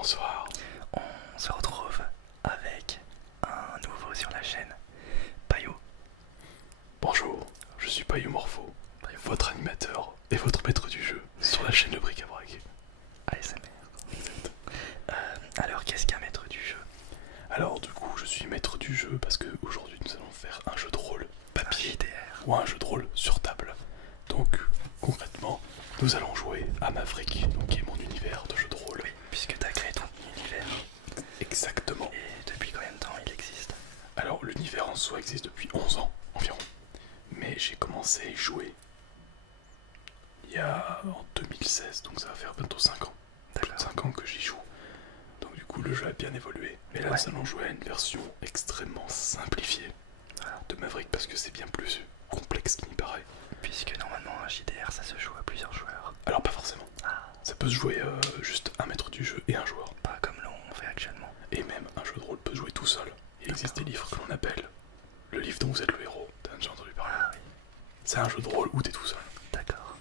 Bonsoir. On se retrouve avec un nouveau sur la chaîne, Payou. Bonjour, je suis Payou votre animateur et votre maître du jeu sur la chaîne de Bric-à-Brac. ASMR. Alors qu'est-ce qu'un maître du jeu? Alors du coup je suis maître du jeu parce que aujourd'hui nous allons faire un jeu de rôle papier JDR. ou un jeu de rôle sur table. Donc concrètement nous allons jouer à Maverick, donc qui est mon univers de jeu de rôle. Oui, puisque tu as créé ton univers. Exactement. Et depuis combien de temps il existe? Alors l'univers en soi existe depuis 11 ans environ. Mais j'ai commencé à y jouer il y a en 2016, donc ça va faire bientôt 5 ans. Plus de 5 ans que j'y joue. Donc du coup le jeu a bien évolué. Mais là nous allons jouer à une version extrêmement simplifiée de Maverick parce que c'est bien plus complexe qu'il n'y paraît. Puisque normalement un JDR ça se joue à plusieurs joueurs. Alors pas forcément. Ça peut se jouer juste un maître du jeu et un joueur. Pas comme l'on fait actuellement. Et même un jeu de rôle peut jouer tout seul. Il existe des livres que l'on appelle le livre dont vous êtes le héros. T'as déjà entendu parler? Oui. C'est un jeu de rôle où t'es tout seul. D'accord.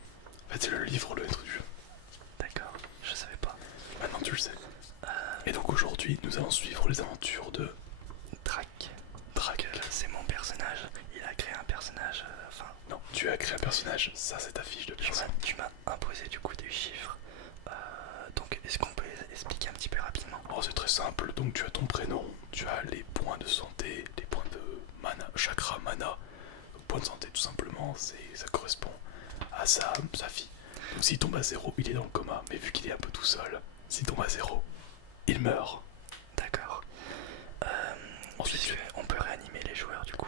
En fait c'est le livre le maître du jeu. D'accord, je savais pas. Maintenant tu le sais. Et donc aujourd'hui nous allons suivre les aventures de Drac. Drac. C'est mon personnage. Il a créé un personnage. Non, tu as créé un personnage, ça c'est ta fiche de perso. Tu m'as imposé du coup des chiffres. Donc est-ce qu'on peut expliquer un petit peu rapidement? Oh, c'est très simple, donc tu as ton prénom, tu as les points de santé, les points de mana, chakra, mana. Point de santé tout simplement, ça correspond à sa vie. Donc s'il tombe à 0, il est dans le coma, mais vu qu'il est un peu tout seul, s'il tombe à 0, il meurt. D'accord. Ensuite, on peut réanimer les joueurs du coup.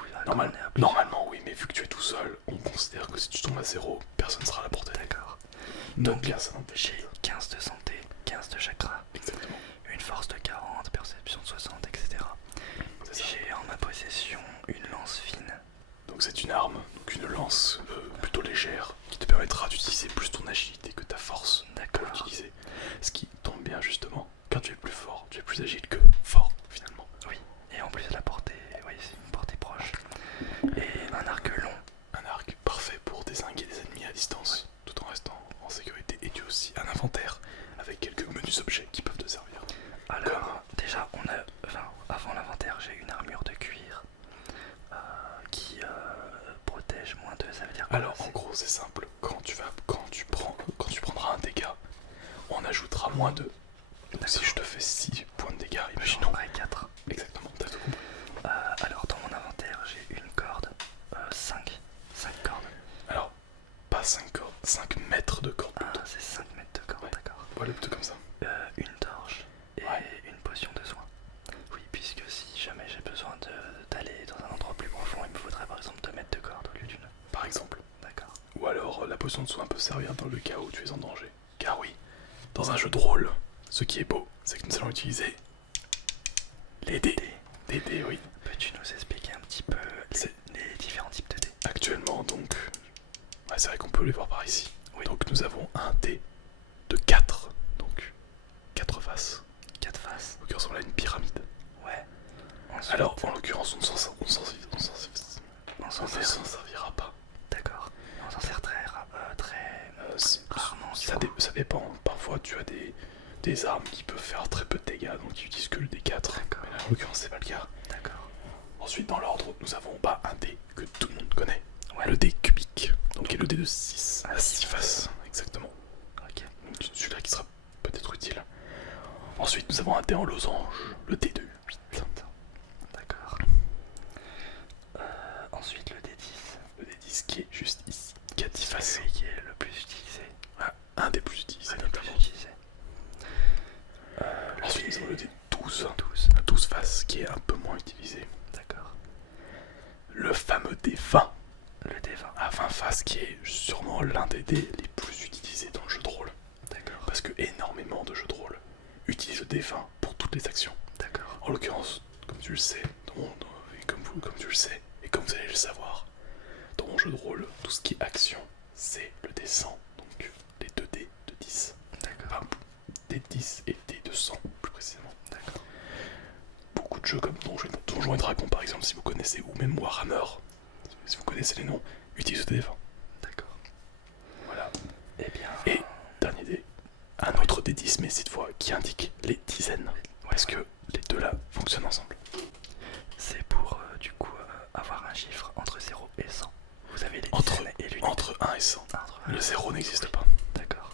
Normalement oui, mais vu que tu es tout seul, on considère que si tu tombes à 0, personne ne sera à la portée. D'accord. Donc personne. J'ai 15 de santé, 15 de chakra, Exactement. une force de 40, perception de 60, etc. J'ai en ma possession une lance fine. Donc c'est une arme, donc une lance plutôt légère, qui te permettra d'utiliser plus ton agilité que ta force pour l'utiliser. Ce qui tombe bien justement, quand tu es plus fort, tu es plus agile que fort finalement. Oui, et en plus la portée, oui, c'est une portée proche. Et un arc long. Un arc parfait pour dézinguer des ennemis à distance, tout en restant en sécurité. Et tu as aussi un inventaire avec quelques menus objets qui peuvent te servir. Alors, déjà, avant l'inventaire, j'ai une armure de cuir qui protège moins 2, ça veut dire quoi? Alors en gros c'est simple, quand tu prendras un dégât, on ajoutera moins 2. Donc si je te fais 6 points de dégâts, imaginons. 4. Exactement, t'as tout compris. Alors dans mon inventaire, j'ai une corde, 5 cordes. Alors, pas 5 cordes, 5 mètres de corde. C'est 5 mètres de corde, d'accord. Voilà, plutôt comme ça. Une torche et une potion de soin. Oui, puisque si jamais j'ai besoin d'aller dans un endroit plus profond, il me faudrait par exemple 2 mètres de corde au lieu d'une. Par exemple. D'accord. Ou alors la potion de soin peut servir dans le cas où tu es en danger. Car oui, dans un jeu de rôle, ce qui est beau, c'est que nous allons utiliser les dés. Des dés, oui. Peux-tu nous expliquer un petit peu les différents types de dés? Actuellement donc, c'est vrai qu'on peut les voir par ici. Oui. Donc nous avons un dé de 4, donc 4 faces. 4 faces. Qui ressemble à une pyramide. Ouais. Ensuite, alors en l'occurrence on s'en servira pas. D'accord. On s'en sert très rarement. Ça dépend. Parfois tu as des armes qui peuvent faire très peu de dégâts, donc tu utilises que le D4. Mais là en l'occurrence c'est pas le cas. D'accord. Ensuite dans l'ordre nous avons un dé que tout le monde connaît. Ouais. Le dé cubique, donc qui est le dé de 6 à 6 faces. Exactement. Ok. Donc celui-là qui sera peut-être utile. Ensuite nous avons un dé en losange, le dé de 8. D'accord. Ensuite le D10. Le D10 qui est juste ici, qui a 10 faces. Qui est le plus utilisé. Un des plus utilisés notamment. Ensuite nous avons le dé 12. 12 faces qui est un peu moins utilisé. D'accord. Le fameux dé 20. Le D20 à 20 faces qui est sûrement l'un des dés les plus utilisés dans le jeu de rôle. D'accord. Parce que énormément de jeux de rôle utilisent le dé 20 pour toutes les actions. D'accord. En l'occurrence, comme tu le sais, comme tu le sais, et comme vous allez le savoir, dans mon jeu de rôle, tout ce qui est action, c'est le dé 100, donc les 2 dés de 10. D'accord. Enfin, dés 10 et dés de 100 plus précisément. D'accord. Beaucoup de jeux comme Donjons et Dragons par exemple, si vous connaissez, ou même Warhammer, si vous connaissez les noms, utilisent le dé 20. D'accord. Voilà. Eh bien. Et dernier dé, un autre des 10, mais cette fois qui indique les dizaines. Parce que les deux là fonctionnent ensemble. C'est pour du coup avoir un chiffre entre 0 et 100. Vous avez les dizaines et l'unité. Entre 1 et 100. Le 0 n'existe pas. D'accord.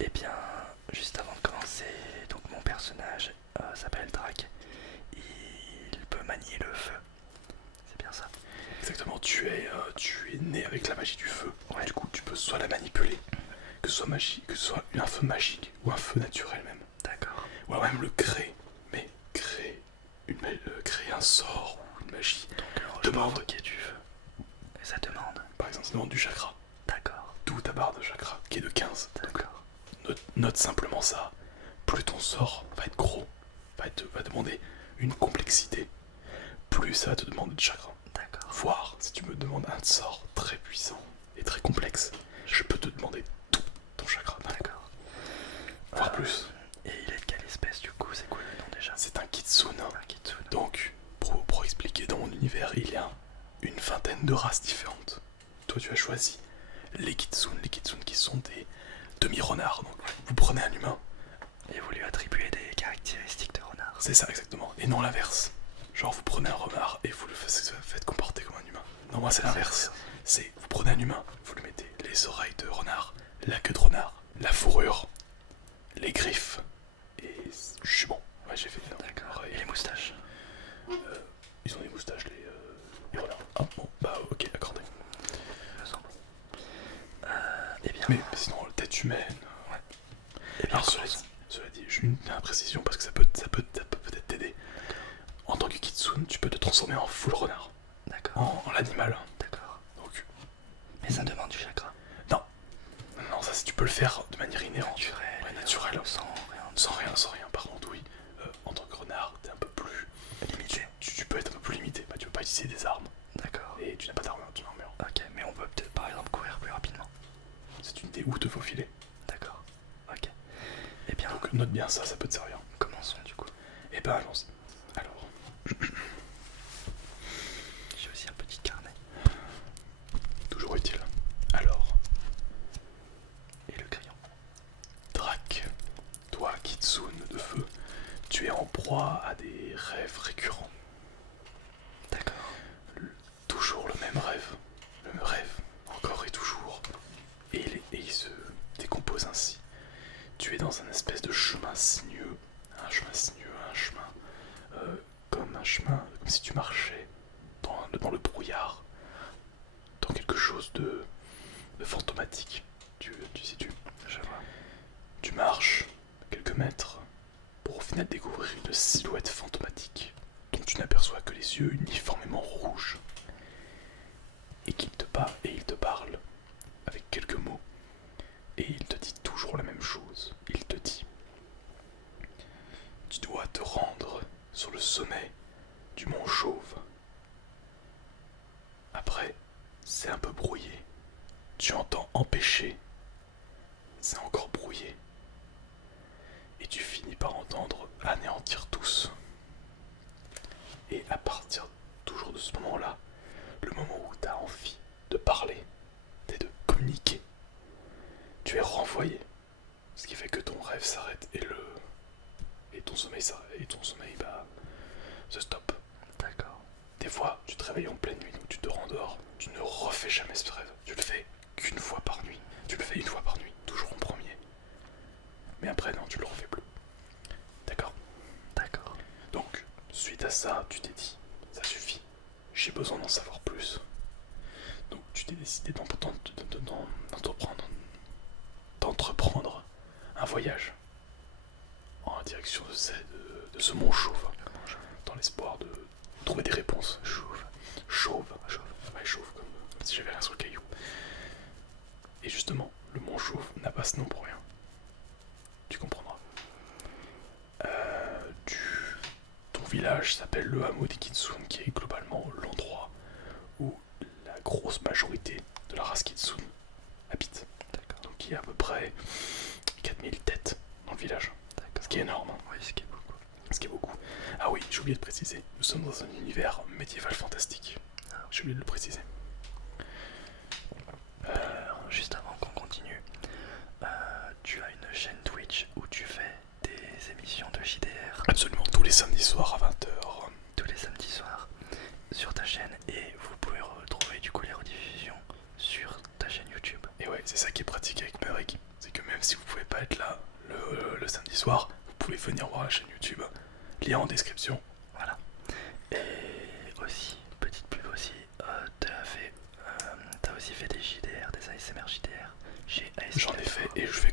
Et bien, juste avant de commencer, donc mon personnage s'appelle Drac. Il peut manier le feu. C'est bien ça. Exactement, tu es né avec la magie du feu. Ouais. Du coup, tu peux soit la manipuler, que ce soit magique, que ce soit un feu magique ou un feu naturel même. D'accord. Ou alors même le créer. Mais créer un sort ou une magie. Donc, demande qui est du feu. Et ça demande. Par exemple, ça demande du chakra. D'accord. D'où ta barre de chakra, qui est de 15. D'accord. Note simplement ça. Plus ton sort va être gros, va demander une complexité, plus ça va te demander de chakra. D'accord. Voire, si tu me demandes un sort très puissant et très complexe, je peux te demander tout ton chakra. D'accord. Voire plus. Et il est de quelle espèce du coup? C'est quoi le nom déjà? C'est un kitsune. Un kitsune. Donc, pour expliquer, dans mon univers, il y a une vingtaine de races différentes. Toi, tu as choisi les kitsunes qui sont des demi-renards. Donc, vous prenez un humain. Et vous lui attribuez des caractéristiques de renard. C'est ça, exactement. Et non l'inverse. Genre, vous prenez un renard et vous le faites comporter comme un humain. Non, moi, c'est l'inverse. C'est, vous prenez un humain, vous lui mettez les oreilles de renard, la queue de renard, la fourrure, les griffes. Et je suis bon. Ouais, j'ai fait. D'accord. Et les moustaches? Ils ont des moustaches, les renards. Ah, bon, bah, ok, accordé. Me semble. Eh bien. Mais sinon, tête humaine. Ouais. Eh bien, alors, cela dit, j'ai une précision parce que ça peut peut-être t'aider. En tant que kitsune, tu peux te transformer en full renard. D'accord. En l'animal. D'accord. Donc. Mais ça demande du chakra. Non, ça tu peux le faire de manière inhérente. Naturelle. Sans rien. Par contre, oui, en tant que renard, t'es un peu plus limité. Tu peux être un peu plus limité. Bah, tu peux pas utiliser des armes. D'accord. Et tu n'as pas d'armure, tu n'as armure. Ok, mais on peut peut-être par exemple courir plus rapidement. C'est une idée où te faufiler. D'accord. Ok. Eh bien. Donc note bien ça, ça peut te servir. Commençons du coup. Et ben allons-y. Alors. J'ai aussi un petit carnet. Toujours utile. Alors. Et le crayon. Drac, toi kitsune de feu, tu es en proie à des rêves récurrents. D'accord. Toujours le même rêve. Le même rêve, encore et toujours. Et il se décompose ainsi. Tu es dans un espèce de chemin sinueux. Un chemin comme si tu marchais dans le brouillard. Dans quelque chose de fantomatique. Tu situes. Je vois. Tu marches quelques mètres pour au final découvrir une silhouette fantomatique dont tu n'aperçois que les yeux uniformément rouges et il te parle avec quelques mots et il te dit toujours la même chose. Il te dit: tu dois te rendre sur le sommet du mont Chauve. Après, c'est un peu brouillé. Tu entends empêcher. C'est encore brouillé. Et tu finis par entendre anéantir tous. Et à partir toujours de ce moment-là, le moment où tu as envie de parler et de communiquer, tu es renvoyé. Ce qui fait que ton rêve s'arrête et ton sommeil se stoppe. D'accord. Des fois, tu te réveilles en pleine nuit, donc tu te rendors. Tu ne refais jamais ce rêve. Tu le fais qu'une fois par nuit. Tu le fais une fois par nuit, toujours en premier. Mais après, non, tu le refais plus. D'accord? D'accord. Donc, suite à ça, tu t'es dit, ça suffit, j'ai besoin d'en savoir plus. Donc, tu t'es décidé d'entreprendre un voyage en direction de ce mont Chauve, dans l'espoir de trouver des réponses. Chauve, comme si j'avais rien sur le caillou. Et justement, le mont Chauve n'a pas ce nom pour rien. Tu comprendras. Ton village s'appelle le hameau des Kitsune, qui est globalement l'endroit où la grosse majorité de la race Kitsune habite. D'accord. Donc il y a à peu près 4000 têtes dans le village. D'accord. Ce qui est énorme. Hein. Oui, ce qui est beaucoup. Ce qui est beaucoup. Ah oui, j'ai oublié de préciser, nous sommes dans un univers médiéval fantastique. J'ai oublié de le préciser. Juste avant qu'on continue, tu as Absolument, tous les samedis soirs à 20h. tous les samedis soirs sur ta chaîne, et vous pouvez retrouver du coup les rediffusions sur ta chaîne YouTube. Et ouais, c'est ça qui est pratique avec Maverick, c'est que même si vous pouvez pas être là le samedi soir, vous pouvez venir voir la chaîne YouTube, lien en description. Voilà. Et aussi, petite pub aussi, t'as aussi fait des JDR, des ASMR JDR chez AS. J'en ai fait et je vais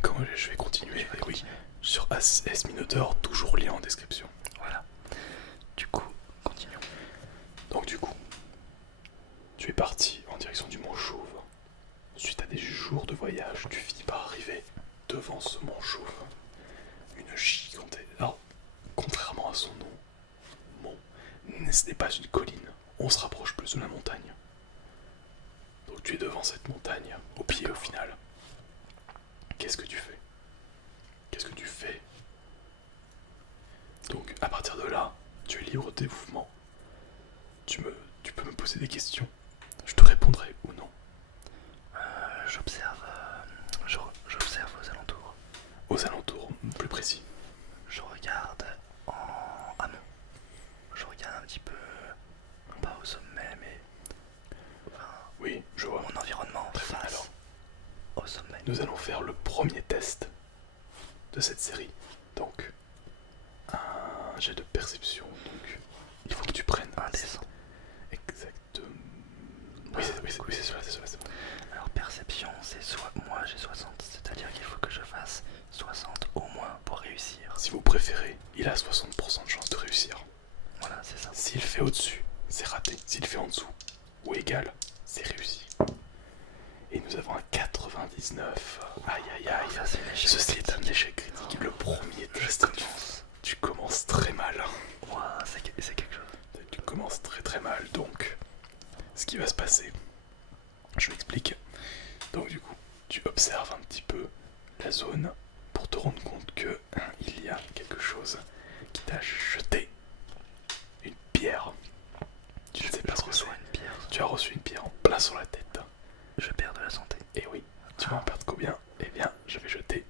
continuer. Et oui, sur AS Minotaur, toujours lien en description. Voilà. Du coup, continuons. Donc du coup, tu es parti en direction du Mont Chauve. Suite à des jours de voyage, tu finis par arriver devant ce Mont Chauve. Une gigantesque... Alors, contrairement à son nom, Mont, ce n'est pas une colline. On se rapproche plus de la montagne. Donc tu es devant cette montagne, au pied au final. Qu'est-ce que tu fais? Qu'est-ce que tu fais? Donc à partir de là, tu es libre de tes mouvements. Tu peux me poser des questions. Je te répondrai ou non. J'observe aux alentours. Aux alentours, plus précis. Je regarde en amont. Je regarde un petit peu, pas au sommet, mais enfin, Oui, je vois. mon environnement Très bien, face alors. au sommet. Nous allons faire le premier test de cette série. Donc, un jet de perception. Donc, il faut que tu prennes Un dessin. Exactement. Oui, c'est cela, c'est bon. Alors perception, c'est soit moi j'ai 60, c'est-à-dire qu'il faut que je fasse 60 au moins pour réussir. Si vous préférez, il a 60% de chance de réussir. Voilà, c'est ça. S'il fait au-dessus, c'est raté. S'il fait en dessous ou égal, c'est réussi. Et nous avons un 99. Aïe aïe aïe. Ça, c'est un échec Ceci est un critique. échec critique. Le premier test, tu commences très mal. Ouah, c'est quelque chose. Tu commences très très mal. Donc, ce qui va se passer, je m'explique. Donc du coup, tu observes un petit peu la zone pour te rendre compte que il y a quelque chose qui t'a jeté une pierre. Tu ne sais pas ce que c'est. Une pierre. Tu as reçu une pierre en plein sur la tête. Je perds de la santé. Et oui, tu vas en perdre combien? Eh bien, je vais jeter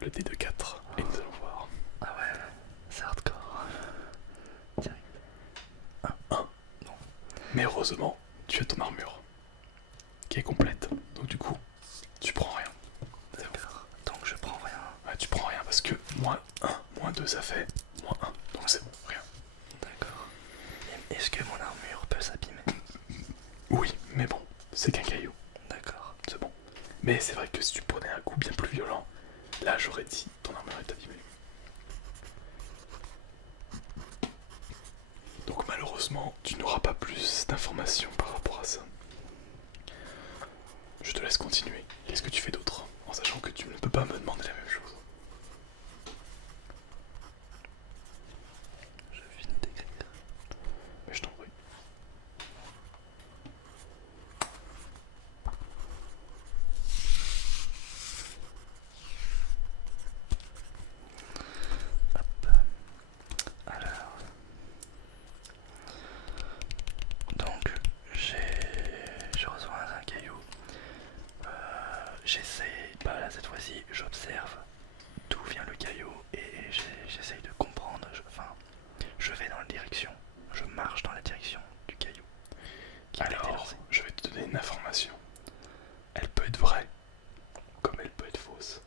le dé de 4 et nous allons voir. Ah ouais, c'est hardcore. Direct. Mais heureusement, tu as ton armure qui est complète. Donc du coup, tu prends rien. D'accord. Donc je prends rien. Ouais, tu prends rien parce que moins 1, moins 2 ça fait moins 1. Donc c'est bon, rien. D'accord. Est-ce que mon armure peut s'abîmer? Oui, mais bon, c'est qu'un caillou. D'accord. C'est bon. Mais c'est vrai que si tu prenais un coup bien plus violent, là j'aurais dit ton armure est abîmée. Donc malheureusement, tu n'auras pas plus d'informations par rapport à ça. Je te laisse continuer. Qu'est-ce que tu fais d'autre? En sachant que tu ne peux pas me demander la même chose. Je finis d'écrire. Mais je t'en prie. Hop. Alors. Donc, je reçois un caillou. J'essaie, bah là cette fois-ci, j'observe d'où vient le caillou et j'essaye de comprendre. Je vais dans la direction, je marche dans la direction du caillou qui m'a été Alors, lancé. je vais te donner une information. Elle peut être vraie, comme elle peut être fausse.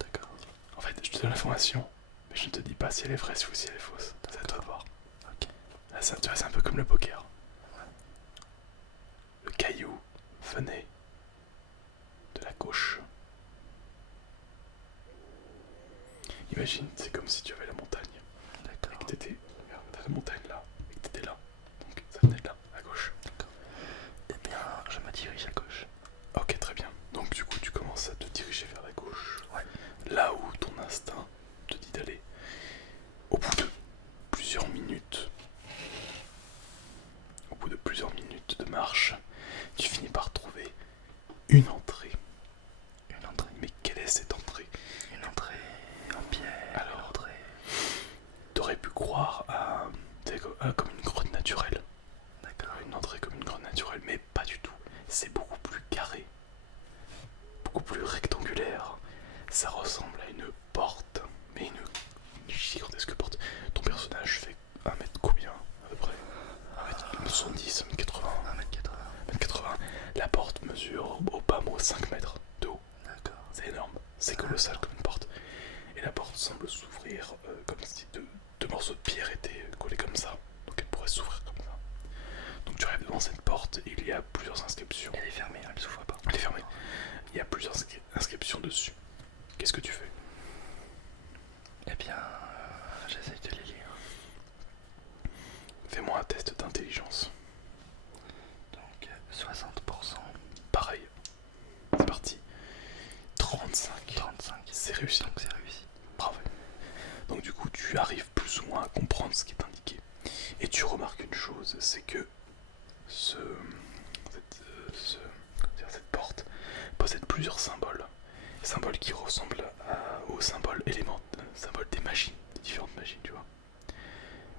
D'accord. En fait, je te donne l'information, mais je ne te dis pas si elle est vraie ou si elle est fausse. C'est à toi de voir. Ok. Là, ça, tu vois, c'est un peu comme le poker. Le caillou venait de la gauche. Imagine, c'est comme si tu avais la montagne. D'accord. Et que t'étais, regarde, t'as la montagne là, et que t'étais là. Donc ça venait de là, à gauche. Eh bien, je me dirige à gauche. Ok, très bien. Donc du coup, tu commences à te diriger vers la gauche. Ouais. Là où ton instinct te dit d'aller. Au bout de plusieurs minutes, de marche, tu finis par trouver une entrée. Une entrée. Mais quelle est cette entrée? Une entrée en pierre. Alors, une entrée. t'aurais pu croire à, comme une grotte naturelle. D'accord. Une entrée comme une grotte naturelle, mais pas du tout. C'est beaucoup plus carré, beaucoup plus rectangulaire. Ça ressemble à une porte, mais une gigantesque porte. s'ouvrir comme si deux morceaux de pierre étaient collés comme ça. Donc elle pourrait s'ouvrir comme ça. Donc tu arrives devant cette porte et il y a plusieurs inscriptions. Elle est fermée, elle s'ouvre pas. Elle est fermée. Il y a plusieurs inscriptions dessus. Qu'est-ce que tu fais? Eh bien, j'essaye de les lire. Fais-moi un test d'intelligence. Donc 60%. Pareil. C'est parti. 35. 35. C'est réussi. Donc c'est réussi. Bravo. Donc du coup, tu arrives plus ou moins à comprendre ce qui est indiqué. Et tu remarques une chose, c'est que cette porte possède plusieurs symboles. Symboles qui ressemblent aux symboles symboles des machines, des différentes machines, tu vois.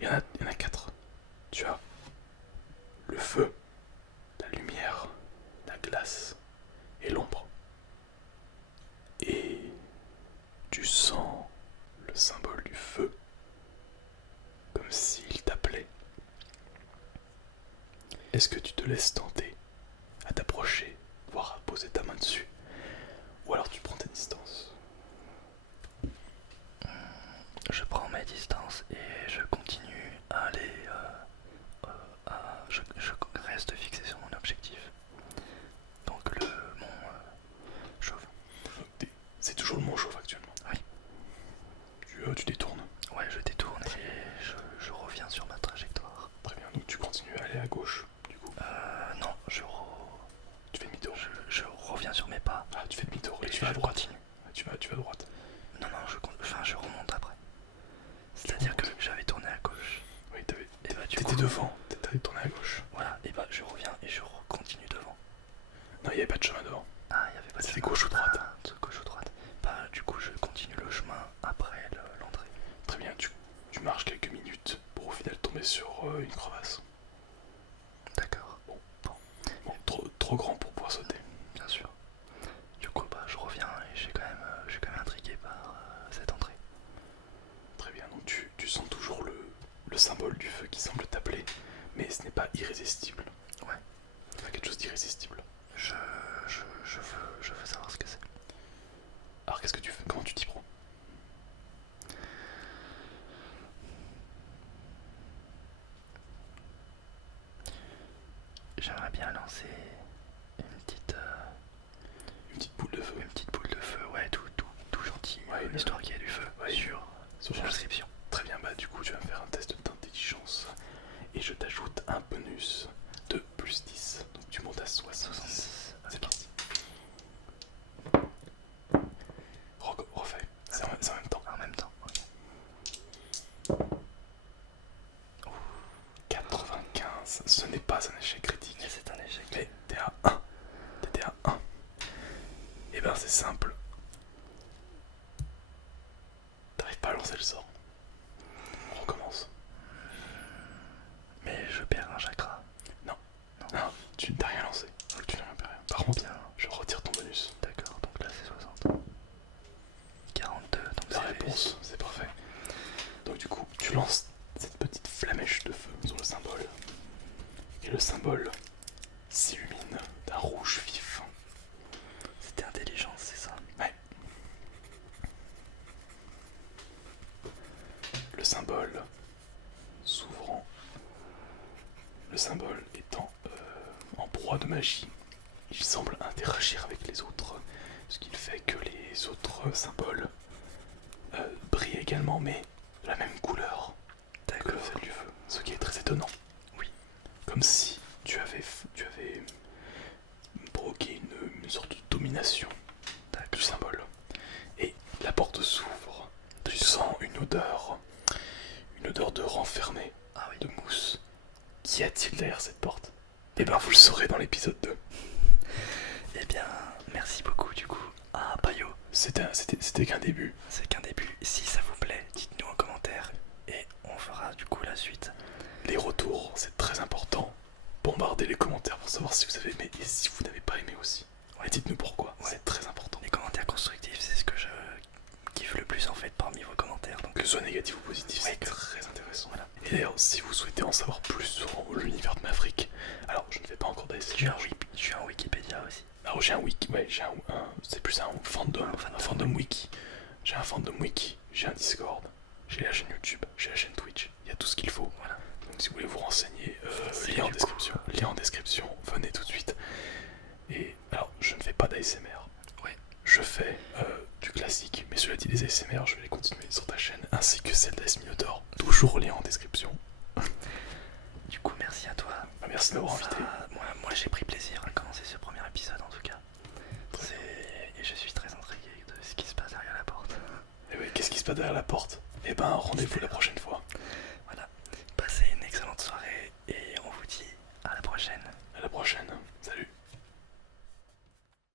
Il y en a 4. Tu as le feu, la lumière, la glace et l'ombre. Et tu sens le symbole du feu comme s'il t'appelait. Est-ce que tu te laisses tenter à t'approcher, voire à poser ta main dessus, ou alors tu prends tes distances? Je prends mes distances et je continue à aller. Je reste fixé sur mon objectif. Donc le mont chauve. C'est toujours le mont chauve actuellement. Oui. Tu détournes. Ouais, je détourne et je reviens sur ma trajectoire. Très bien, donc tu continues à aller à gauche, du coup. Non, Tu fais demi-tour. je reviens sur mes pas. Ah, tu fais demi-tour et Et tu vas à je droite. continue. Tu vas à droite. Non, je remonte après. C'est-à-dire que j'avais tourné à gauche. Oui, Et bah, t'étais devant, t'étais tourné à gauche. Voilà, et bah, je reviens et je continue devant. Non, il n'y avait pas de chemin devant. Ah, il y avait pas de C'était chemin. gauche ou droite? Ah, gauche ou droite. Bah, du coup, je continue le chemin après l'entrée. Très bien, tu marches quelques minutes pour au final tomber sur une crevasse. D'accord. Bon, trop grand pour pouvoir sauter. Bien sûr. Du coup, bah, je reviens et je suis quand même intrigué par cette entrée. Très bien, donc tu sens toujours le symbole du feu qui semble t'appeler, mais ce n'est pas irrésistible. Ouais. C'est pas quelque chose d'irrésistible. Je veux savoir ce que c'est. Alors qu'est-ce que tu fais? Comment tu t'y prends? J'aimerais bien lancer une petite boule de feu. une petite boule de feu, ouais, tout gentil, Ouais, histoire qu'il y ait du feu ouais, sur l'inscription. Très bien, bah du coup tu vas me faire un test d'intelligence et je t'ajoute un bonus de plus 10. Donc tu montes à 70. C'est parti. Refais, c'est en même temps. En même temps, ok. 95, ce n'est pas un échec critique. Mais c'est un échec. Mais t'es à 1. T'étais à 1. Et ben c'est simple. T'arrives pas à lancer le sort. On recommence. Mais je perds un chakra. Non, tu n'as rien lancé. Donc tu n'as rien perdu. Par contre, Bien. je retire ton bonus. D'accord, donc là c'est 60. 42, donc La c'est réponse, réussi. c'est parfait. Donc du coup, tu lances cette petite flamèche de feu sur le symbole. Et le symbole s'illumine d'un rouge vif. C'était intelligence, c'est ça? Ouais. Le symbole s'ouvrant. Le symbole étant en proie de magie. Il semble interagir avec les autres. Ce qui fait que les autres symboles brillent également, mais de la même couleur que D'accord. celle du feu. Ce qui est très étonnant. Oui. Comme si tu avais provoqué une sorte de domination du symbole. Et la porte s'ouvre. Tu sens une odeur de renfermé, Ah oui. de mousse. Qu'y a-t-il derrière cette porte? Eh ben vous le saurez dans l'épisode 2. Eh bien, merci beaucoup du coup à Payo. C'était qu'un début. C'est qu'un début. Si ça vous plaît, dites-nous en commentaire et on fera du coup la suite. Les retours, c'est très important. Bombardez les commentaires pour savoir si vous avez aimé et si vous n'avez pas aimé aussi. Ouais. Et dites-nous pourquoi, Ouais. c'est très important. Les commentaires constructifs, c'est ce que je kiffe le plus en fait parmi vos commentaires. Donc Que ce soit négatif ou positif, Ouais, c'est très intéressant. voilà. Et d'ailleurs, si vous souhaitez en savoir plus sur l'univers de Maverick, alors je ne fais pas encore d'ASMR. je suis en Wikipédia aussi. Alors j'ai un wiki, ouais, c'est plus un fandom, Un fandom. un fandom wiki. J'ai un fandom wiki, j'ai un Discord, j'ai la chaîne YouTube, j'ai la chaîne Twitch, il y a tout ce qu'il faut. Voilà. Donc si vous voulez vous renseigner, lien en description. Lien en description, venez tout de suite. Et alors, je ne fais pas d'ASMR. Ouais. Je fais du classique, mais cela dit, les ASMR, je vais les continuer sur ta chaîne, ainsi que celle d'Ice Minotaur. Toujours lien en description. Du coup, merci à toi. Bah, merci de m'avoir invité. Moi j'ai pris plaisir à commencer ce premier épisode en tout cas. Et je suis très intrigué de ce qui se passe derrière la porte. Et ouais, qu'est-ce qui se passe derrière la porte? Eh ben, rendez-vous la prochaine fois.